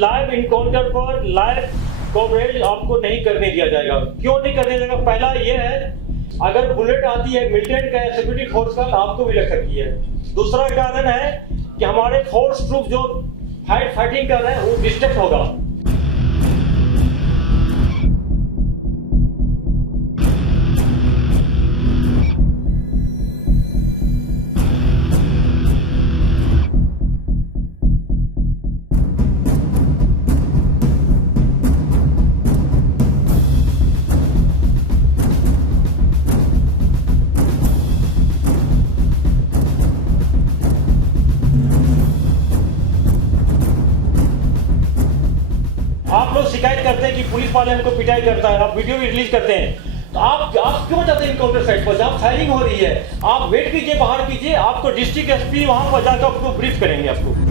Live encounter पर live coverage आपको नहीं करने दिया जाएगा। क्यों नहीं करने दिया जाएगा? पहला ये है, अगर बुलेट आती है मिलिटेंट का या सिक्योरिटी फोर्स का, तो आपको भी लग सकती है। दूसरा कारण है कि हमारे फोर्स ट्रूप जो फाइटिंग कर रहे हैं वो डिस्ट्रैक्ट होगा। आप लोग शिकायत करते हैं कि पुलिस वाले हमको पिटाई करता है, आप वीडियो भी रिलीज करते हैं, तो आप क्यों जाते हैं इनकाउंटर साइट पर जहाँ फायरिंग हो रही है? आप वेट कीजिए, बाहर कीजिए, आपको डिस्ट्रिक्ट एसपी वहां पर जाकर आपको ब्रीफ करेंगे आपको।